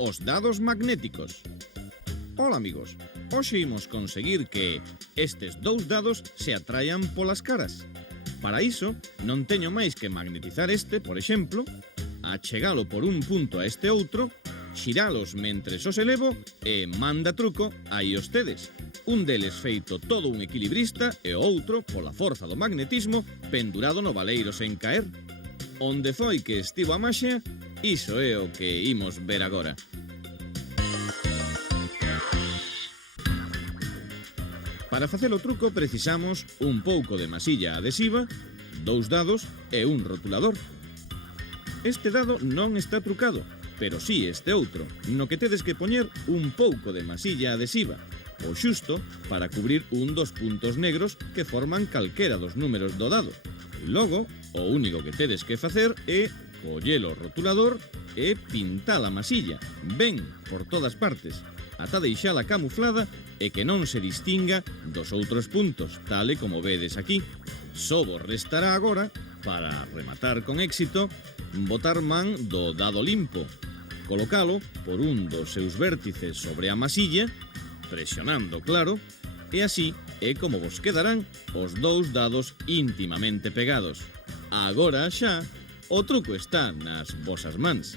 os dados magnéticos. Ola, amigos, hoxe imos conseguir que estes dous dados se atraian polas caras. Para iso, non teño máis que magnetizar este, por exemplo, achegalo por un punto a este outro, xiralos mentres os elevo e manda truco aí os tedes. Un deles feito todo un equilibrista e o outro, pola forza do magnetismo, pendurado no baleiro sen caer. Onde foi que estivo a maxia, iso é o que imos ver agora. Para facer o truco precisamos un pouco de masilla adhesiva, dous dados e un rotulador. Este dado non está trucado, pero sí este outro, no que tedes que poñer un pouco de masilla adhesiva, o xusto para cubrir un dos puntos negros que forman calquera dos números do dado. E logo, o único que tedes que facer é coller o rotulador e pintar a masilla, ben por todas partes, ata deixala camuflada e que non se distinga dos outros puntos, tal e como vedes aquí. Só vos restará agora, para rematar con éxito, botar man do dado limpo, colocalo por un dos seus vértices sobre a masilla, presionando claro, e así é como vos quedarán os dous dados íntimamente pegados. Agora xa, o truco está nas vosas mans.